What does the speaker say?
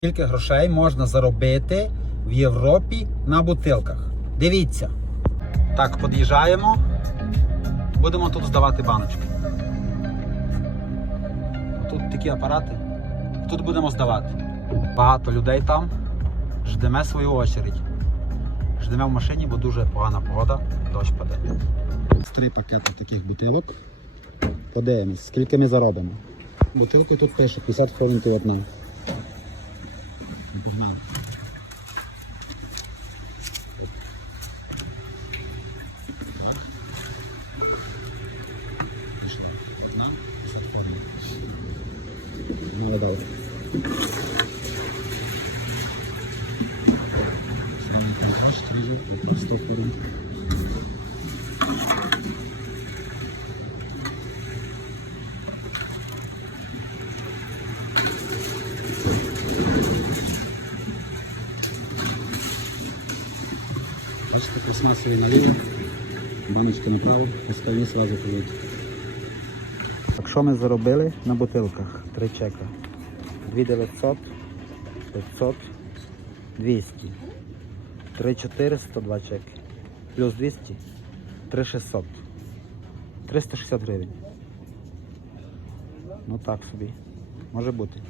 Скільки грошей можна заробити в Європі на бутилках? Дивіться. Так, під'їжджаємо. Будемо тут здавати баночки. Тут такі апарати. Тут будемо здавати. Багато людей там. Ждемо свою очередь. Ждемо в машині, бо дуже погана погода, дощ паде. Три пакети таких бутилок. Подивимось, скільки ми заробимо. Бутилки тут пише 50 форинтів одна. Погнали. Пішли. Одна, 50 форинтів. Ну, добре. Саме контраж, трижу, якраз 100 форинтів. Бачите, пластмассовый налив, баночка направо, остальні сразу пойдуть. Так що ми заробили на бутилках? Три чека. 2900, 500, 200. 3400, два чеки. Плюс 200, 3600. 360 гривень. Ну так собі. Може бути.